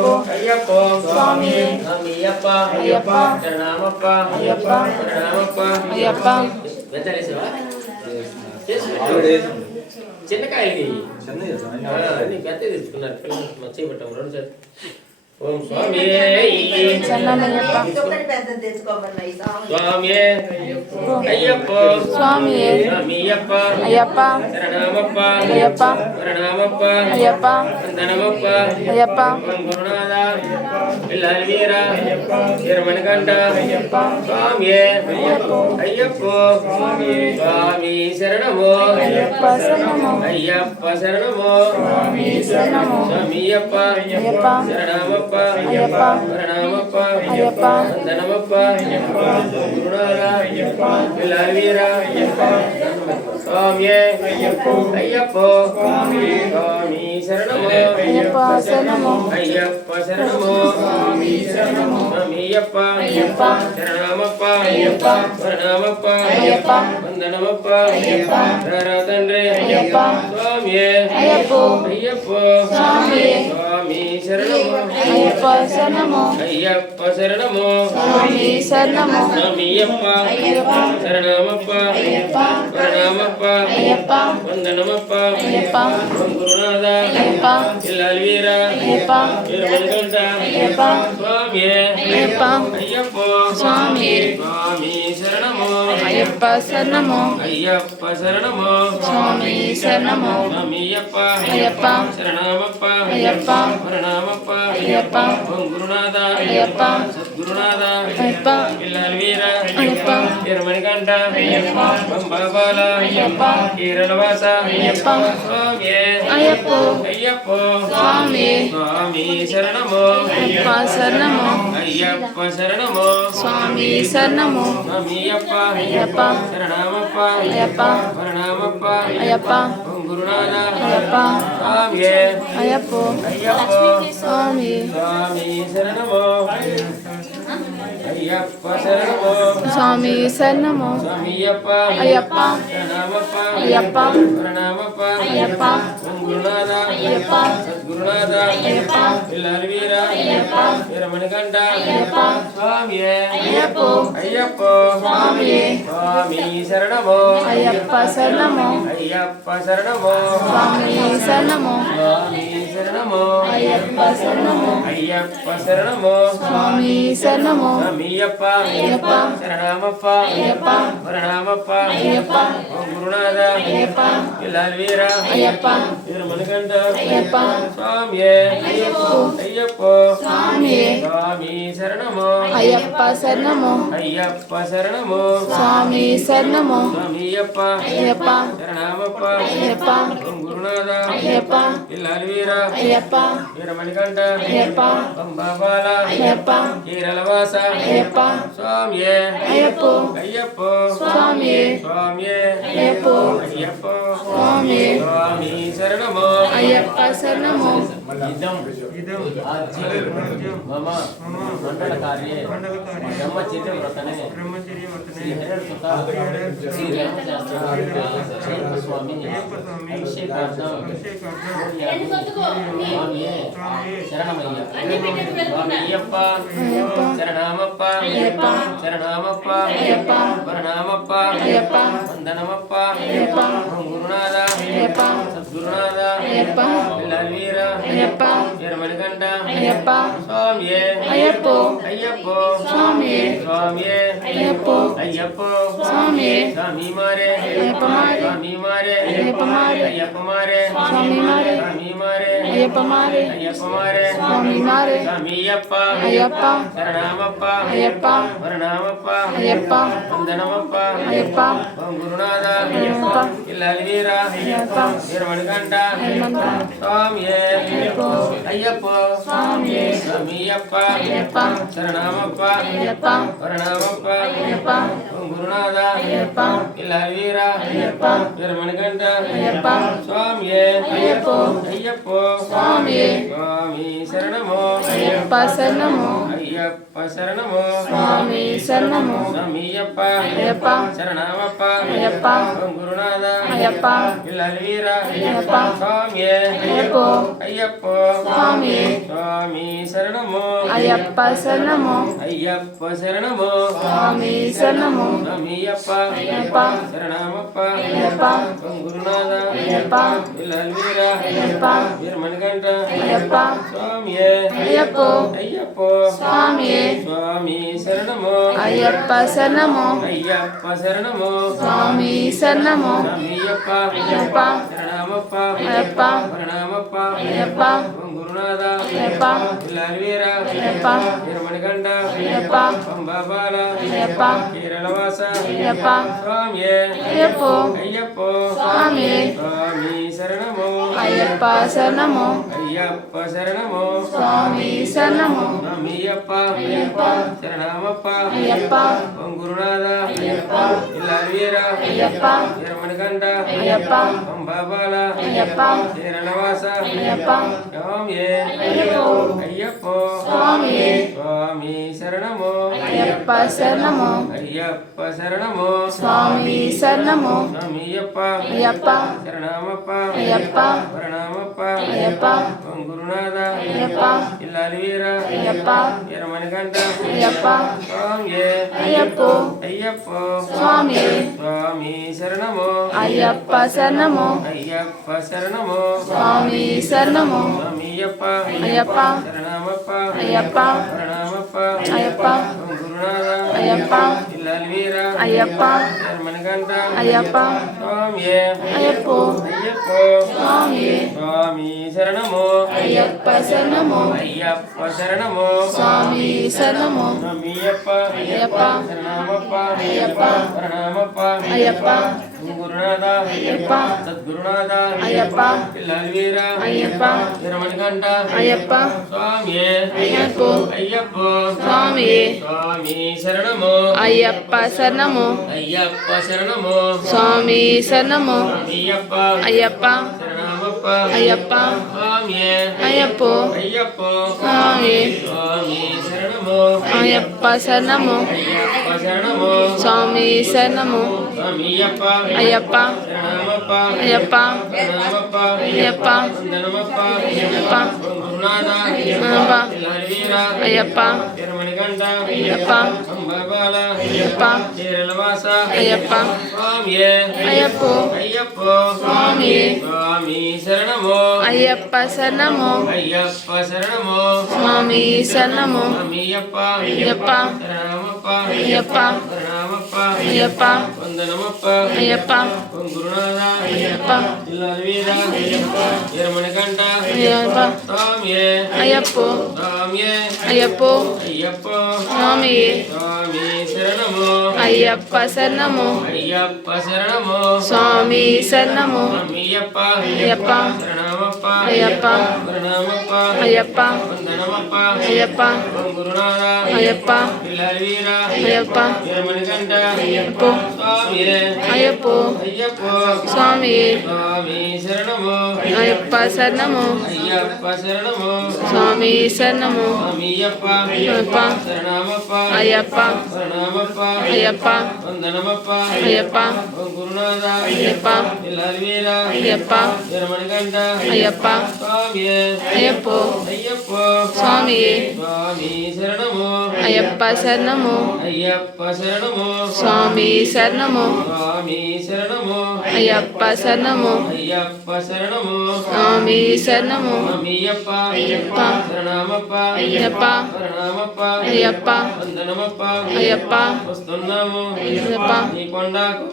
అయ్యప్పో అయ్యప్పో స్వామి స్వామియప్ప అయ్యప్ప శరణమప్ప అయ్యప్ప శరణమప్ప అయ్యప్ప వెంటనేసేవా చిన్నకాయలకి అన్ని పెద్ద తీసుకున్నారు పిల్లలు మంచిగా పెట్టాము రెండు సార్ ఓం స్వామి చన్నమయ్యప్ప స్వామి అయ్యప్ప స్వామి స్వామియప్ప అయ్యప్ప శరణమప్ప అయ్యప్ప శరణమప్ప అయ్యప్ప వందనమప్ప అయ్యప్ప ఓం గురునాథ పిల్లల వీర వీరమణికంఠ స్వామి అయ్యప్ప స్వామి శరణము అయ్యప్ప శరణము అయ్యప్ప శరణము స్వామి శరణము స్వామియప్ప అయ్యప్ప శరణమప్ప అయ్యప్ప శరణమప్ప అయ్యప్ప వందనమప్ప గురునాథ పిల్లల వీర స్వామి అయ్యప్ప స్వామి శరణము అయ్యప్ప శరణము అయ్యప్ప శరణము స్వామియప్ప శరణమప్ప శరణమప్ప వందనమప్ప తండ్రి స్వామి అయ్యప్ప అయ్యప్ప స్వామి స్వామి శరణము అయ్యప్ప శరణము అయ్యప్ప శరణము స్వామి శరణము స్వామియప్ప శరణమప్ప శరణమప్ప అయ్యప్ప వందనమప్ప అయ్యప్ప గురునాథ అయ్యప్ప పిల్లల వీర అయ్యప్ప వీరమణికంఠ అయ్యప్ప స్వామి అయ్యప్ప అయ్యప్ప స్వామి స్వామి శరణము అయ్యప్ప శరణము అయ్యప్ప శరణము స్వామి శరణము స్వామియప్ప అయ్యప్ప శరణమప్ప అయ్యప్ప శరణమప్ప అయ్యప్ప ఓం గురునాథ అయ్యప్ప సద్గురునాథ అయ్యప్ప పిల్లల వీర అయ్యప్ప వీరమణికంఠ అయ్యప్ప పంబాబాల అయ్యప్ప కీరలవాస అయ్యప్ప స్వామి అయ్యప్ప అయ్యప్ప స్వామి స్వామి శరణము అయ్యప్ప శరణము అయ్యప్ప శరణము స్వామి శరణము స్వామియప్ప అయ్యప్ప శరణమప్ప అయ్యప్ప శరణమప్ప అయ్యప్ప ఓం గురునాథ అయ్యప్ప స్వామి అయ్యప్ప అయ్యప్ప స్వామి స్వామి శరణము అయ్యప్ప శరణము స్వామి శరణము స్వామియప్ప అయ్యప్ప శరణమప్ప అయ్యప్ప శరణమప్ప అయ్యప్ప ఓం గురునాథ అయ్యప్ప సద్గురునాథ అయ్యప్ప పిల్లల వీర అయ్యప్ప వీరమణికంఠ అయ్యప్ప స్వామి అయ్యప్ప అయ్యప్ప స్వామి స్వామి శరణము అయ్యప్ప శరణము అయ్యప్ప శరణము స్వామి శరణము స్వామి శరణము అయ్యప్ప శరణము అయ్యప్ప శరణము స్వామి శరణము స్వామియప్ప అయ్యప్ప శరణమప్ప అయ్యప్ప శరణమప్ప అయ్యప్ప ఓం గురునాథ అయ్యప్ప పిల్లల వీర అయ్యప్ప వీరమణికంఠ అయ్యప్ప స్వామి అయ్యప్ప అయ్యప్ప స్వామి స్వామి శరణము అయ్యప్ప శరణము అయ్యప్ప శరణము స్వామి శరణము స్వామియప్ప అయ్యప్ప శరణమప్ప అయ్యప్ప ఓం గురునాథ అయ్యప్ప పిల్లల వీర అయ్యప్ప వీరమణికంఠ అయ్యప్ప పంబాబాల అయ్యప్ప కీరలవాస అయ్యప్ప స్వామి అయ్యప్ప అయ్యప్ప స్వామి స్వామి అయ్యప్ప అయ్యప్ప స్వామి స్వామి శరణము అయ్యప్ప శరణము ఇదం మమ మండల కార్యే బ్రహ్మచర్య వ్రతనే శ్రీ హరిహర సుత శ్రీ రేణుకాచార్య స్వామి అభిషేకార్థం స్వామియే శరణమయ్య స్వామియప్ప శరణమప్ప శరణమప్ప అయ్యప్ప వరణమప్ప అయ్యప్ప వందనమప్ప అయ్యప్ప ఓం గురునాథ అయ్యప్ప సద్గురునాథ అయ్యప్ప పిల్లల వీర అయ్యప్ప వీరమణికంఠ అయ్యప్ప స్వామియే అయ్యప్ప అయ్యప్ప స్వామి స్వామియే అయ్యప్ప అయ్యప్ప స్వామి స్వామి మారే అయ్యప్ప మారే స్వామి మారే అయ్యప్ప మారే అయ్యప్ప మారే స్వామి మారే స్వామి మారే అయ్యప్ప మారే అయ్యప్ప మారే స్వామి మారే స్వామియప్ప అయ్యప్ప శరణమప్ప అయ్యప్ప వరణమప్ప అయ్యప్ప వందనమప్ప అయ్యప్ప ఓం గురునాథ అయ్యప్ప పిల్లల వీర అయ్యప్ప వీరమణికంఠ హనుమంత స్వామియే అయ్యప్ప అయ్యప్ప స్వామి స్వామియప్ప అయ్యప్ప శరణమప్ప అయ్యప్ప వరణమప్ప అయ్యప్ప ఓం గురునాథ అయ్యప్ప పిల్లల వీర అయ్యప్ప వీరమణికంఠ అయ్యప్ప స్వామియే అయ్యప్ప అయ్యప్ప స్వామి స్వామి శరణము అయ్యప్ప శరణము అయ్యప్ప శరణము స్వామి శరణము స్వామియప్ప అయ్యప్ప శరణమప్ప అయ్యప్ప ఓం గురునాథ అయ్యప్ప పిల్లల వీర అయ్యప్ప స్వామియే అయ్యప్ప అయ్యప్ప స్వామి స్వామి శరణము అయ్యప్ప శరణము అయ్యప్ప శరణము స్వామి శరణము స్వామియప్ప అయ్యప్ప శరణమప్ప అయ్యప్ప గురునాథ అయ్యప్ప వీర అయ్యప్ప వీరమణికంఠ అయ్యప్ప స్వామియే అయ్యప్ప అయ్యప్ప స్వామి స్వామి శరణము అయ్యప్ప శరణము అయ్యప్ప శరణము స్వామి శరణము స్వామియప్ప అయ్యప్ప శరణమప్ప అయ్యప్ప శరణమప్ప అయ్యప్ప గురునాథ అయ్యప్ప వీర అయ్యప్ప వీరమణికంఠ అయ్యప్ప పంబాబాల అయ్యప్ప కేరళవాస అయ్యప్ప స్వామియే అయ్యప్ప అయ్యప్ప స్వామి స్వామి శరణము అయ్యప్ప శరణము అయ్యప్ప శరణము స్వామి శరణము స్వామియప్ప అయ్యప్ప శరణమప్ప అయ్యప్ప గురునాథ అయ్యప్ప వీర అయ్యప్ప వీరమణికంఠ అయ్యప్ప పంబాబాల అయ్యప్ప కేరళవాస అయ్యప్ప స్వామియే అయ్యప్ప అయ్యప్ప స్వామి స్వామి శరణము అయ్యప్ప శరణము అయ్యప్ప శరణము స్వామి శరణము స్వామియప్ప అయ్యప్ప శరణమప్ప అయ్యప్ప శరణమప్ప అయ్యప్ప గురునాథ అయ్యప్ప వీర అయ్యప్ప వీరమణికంఠ అయ్యప్ప స్వామియే అయ్యప్ప అయ్యప్ప స్వామి స్వామి శరణము అయ్యప్ప శరణము అయ్యప్ప శరణము స్వామి శరణము స్వామియప్ప అయ్యప్ప శరణమప్ప అయ్యప్ప శరణమప్ప అయ్యప్ప గురునాథ అయ్యప్ప వీర అయ్యప్ప వీరమణికంఠ అయ్యప్ప స్వామియే అయ్యప్ప అయ్యప్ప స్వామి స్వామి శరణము అయ్యప్ప శరణము అయ్యప్ప శరణము స్వామి శరణము స్వామియప్ప అయ్యప్ప శరణమప్ప అయ్యప్ప శరణమప్ప అయ్యప్ప గురునాథ అయ్యప్ప సద్గురునాథ అయ్యప్ప వీర అయ్యప్ప వీరమణికంఠ అయ్యప్ప స్వామియే అయ్యప్ప అయ్యప్ప స్వామి స్వామి శరణము అయ్యప్ప శరణము అయ్యప్ప శరణము స్వామి శరణము అయ్యప్ప అయ్యప్ప శరణమప్ప అయ్యప్ప స్వామియే అయ్యప్ప అయ్యప్ప స్వామి స్వామి శరణము అయ్యప్ప శరణము అయ్యప్ప శరణము స్వామి శరణము స్వామియప్ప అయ్యప్ప శరణమప్ప అయ్యప్ప శరణమప్ప అయ్యప్ప వందనమప్ప అయ్యప్ప గురునాథ అయ్యప్ప వీర అయ్యప్ప వీరమణికంఠ అయ్యప్ప అంబాబాల అయ్యప్ప కేరళవాస అయ్యప్ప స్వామియే అయ్యప్ప అయ్యప్ప స్వామి స్వామి శరణము అయ్యప్ప శరణము అయ్యప్ప శరణము స్వామి శరణము స్వామియప్ప అయ్యప్ప శరణమప్ప అయ్యప్ప శరణమప్ప అయ్యప్ప వందనమప్ప అయ్యప్ప గురునాథ అయ్యప్ప వీర వీరమణికంఠ అయ్యప్ప స్వామియే అయ్యప్ప స్వామియే అయ్యప్ప అయ్యప్ప స్వామి స్వామి శరణము అయ్యప్ప శరణము అయ్యప్ప శరణము స్వామి శరణము స్వామియప్ప అయ్యప్ప శరణమప్ప అయ్యప్ప శరణమప్ప అయ్యప్ప వందనమప్ప అయ్యప్ప గురునాథ అయ్యప్ప వీర అయ్యప్ప వీరమణికంఠ అయ్యప్ప స్వామియే అయ్యప్ప అయ్యప్ప స్వామి స్వామి శరణము అయ్యప్ప శరణము అయ్యప్ప శరణము స్వామి శరణము స్వామియప్ప అయ్యప్ప శరణమప్ప అయ్యప్ప శరణమప్ప అయ్యప్ప వందనమప్ప అయ్యప్ప గురునాథ అయ్యప్ప వీర అయ్యప్ప వీరమణికంఠ అయ్యప్ప స్వామియే అయ్యప్ప అయ్యప్ప స్వామి స్వామి శరణము అయ్యప్ప శరణము అయ్యప్ప శరణము స్వామి శరణము స్వామి శరణము అయ్యప్ప శరణము అయ్యప్ప శరణము స్వామి శరణము స్వామియప్ప అయ్యప్ప శరణమప్ప అయ్యప్ప శరణమప్ప అయ్యప్ప వందనమప్ప అయ్యప్ప వస్తున్నాము అయ్యప్ప నీ కొండకు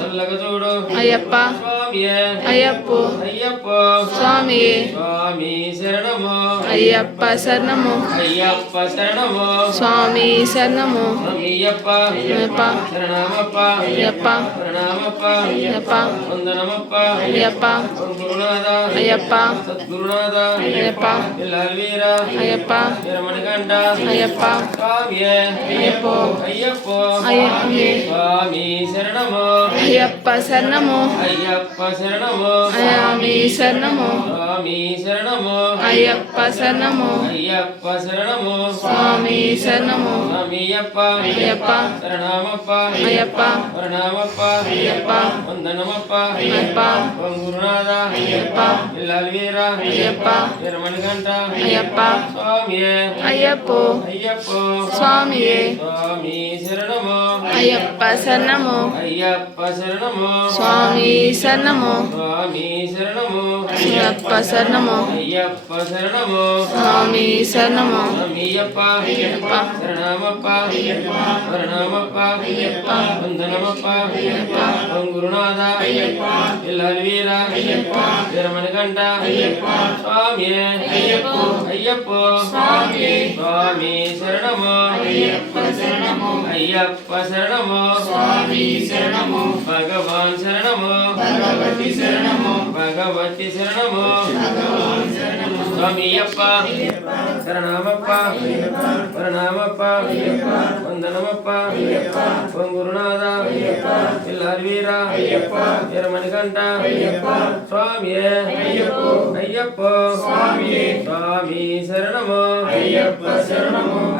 చల్లగా చూడు అయ్యప్ప స్వామియే అయ్యప్ప అయ్యప్ప స్వామి స్వామి శరణము అయ్యప్ప శరణము అయ్యప్ప శరణము స్వామి శరణము స్వామియప్ప అయ్యప్ప శరణమప్ప అయ్యప్ప శరణమప్ప అయ్యప్ప వందనమప్ప అయ్యప్ప గురునాథ అయ్యప్ప సద్గురునాథ అయ్యప్ప వీర అయ్యప్ప వీరమణికంఠ மணிகண்ட అయ్యప్ప சுவாமியே అయ్యప్పో ஐயப்போ అయ్యప్పే சுவாமி சரணமோ అయ్యప్ప శరణము ஐயப்ப சரணமோ అయ్యామి శరణము சுவாமி சரணமோ అయ్యప్ప శరణము ஐயப்ப சரணமோ స్వామి శరణము சுவாமியப்பா అయ్యప్ప சரணாமப்பா అయ్యప్ప வரணாமப்பா అయ్యప్ప వందనమప్పా అయ్యప్ప ఓం గురునాథ అయ్యప్ప ఇల్లాలి వీర అయ్యప్ప వీరమణికంఠ అయ్యప్ప స్వామియే అయ్యప్పో అయ్యప్పో స్వామియే స్వామి శరణమో అయ్యప్ప శరణము అయ్యప్ప శరణమో స్వామి శరణము స్వామి శరణమో అయ్యప్ప శరణము అయ్యప్ప శరణమో స్వామి శరణము స్వామియప్ప అయ్యప్ప శరణమప్ప వరణమప్ప వందనమప్ప ఓం గురునాథ ఇల్లాలి వీర వీరమణికంఠ స్వామియే అయ్యప్పో స్వామి శరణమో అయ్యప్ప శరణమో భగవాన్ శరణమో భగవతి శరణమో స్వామియప్ప శరణమప్ప వరణమప్ప వందనమప్ప ఓం గురునాథ ఇల్లాలి వీర వీరమణికంఠ స్వామియే అయ్యప్పో స్వామి శరణమో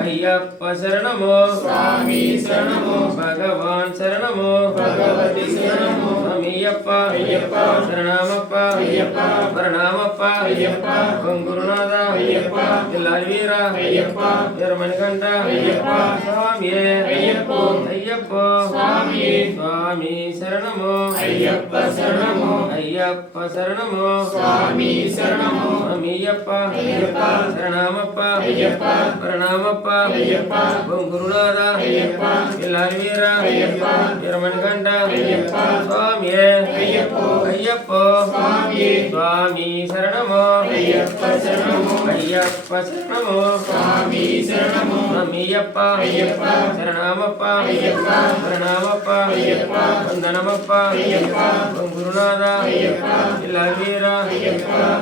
అయ్యప్ప శరణమో భగవాన్ శరణమో స్వామియప్ప శరణమప్ప వరణమప్ప ఓం గురునాథ ఇల్లాలి వీర వీరమణికంఠ స్వామియే అయ్యప్పో స్వామి శరణమో అయ్యప్ప శరణమో స్వామియప్ప శరణమప్ప వరణమప్ప ఓం గురునాథ ఇల్లాలి వీర వీరమణికంఠ స్వామియే అయ్యప్పో స్వామి శరణమో అయ్యప్ప శరణమో స్వామియప్ప శరణమప్ప వరణమప్ప వందనమప్ప ఓం గురునాథ ఇల్లాలి వీర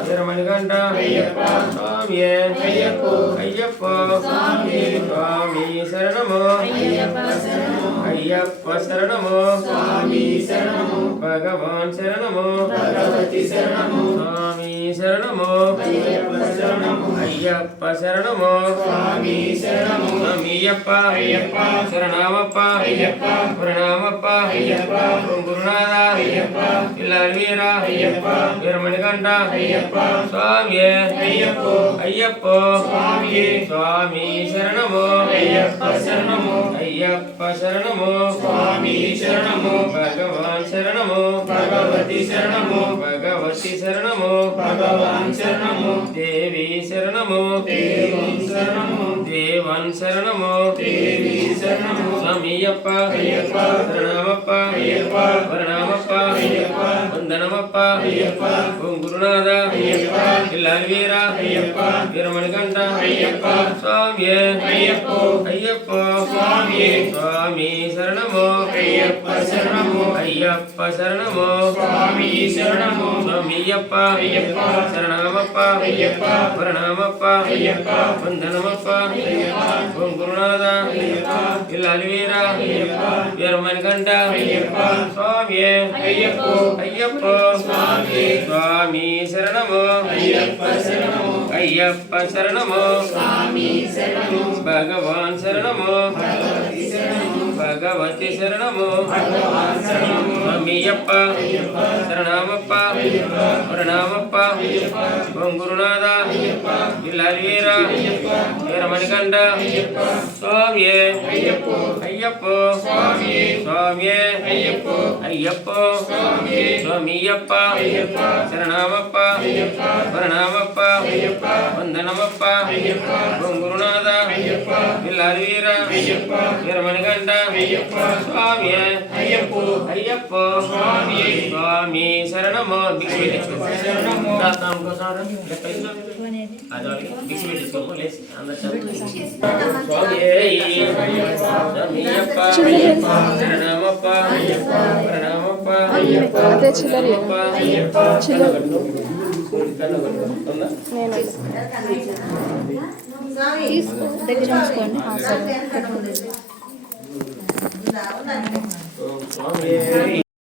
వీరమణికంఠ స్వామియే అయ్యప్పో స్వామి శరణమో అయ్యప్ప శరణమో భగవాన్ శరణమో స్వామి శరణమో అయ్యప్ప శరణమో స్వామియప్ప శరణమప్ప వరణమప్ప ఓం గురునాథ ఇల్లాలి వీర వీరమణికంఠ స్వామియే అయ్యప్పో స్వామి శరణమో అయ్యప్ప శరణమో భగవాన్ శరణమో భగవతి శరణమో దేవి శరణమో దేవన్ శరణమో స్వామియప్ప శరణమప్ప వరణమప్ప వందనమప్ప ఓం గురునాథ ఇల్లాలి వీర వీరమణికంఠ స్వామియే అయ్యప్పో స్వామి శరణమో అయ్యప్ప శరణమో స్వామియప్ప శరణమప్ప వరణమప్ప వందనమప్ప ఓం గురునాథ ఇల్లాలి వీర వీరమణికంఠ స్వామియే అయ్యప్పో స్వామి శరణమో అయ్యప్ప శరణమో భగవాన్ శరణమో భగవతి శరణమో స్వామియప్ప శరణమప్ప వరణమప్ప ఓం గురునాథ ఇల్లాలి వీర వీరమణికంఠ స్వామియే అయ్యప్పో స్వామియే అయ్యప్పో స్వామియప్ప శరణమప్ప వరణమప్ప వందనమప్ప ఓం గురునాథ ఇల్లాలి వీర వీరమణికంఠ స్వామియే అయ్యప్పో స్వామి శరణమో శరణమప్ప వరణమప్ప అదే చిల్లర చిల్లర కన్ను కొట్టు. ఉందా? తీసుకో దగ్గర ఉంచుకోండి ఓం స్వామి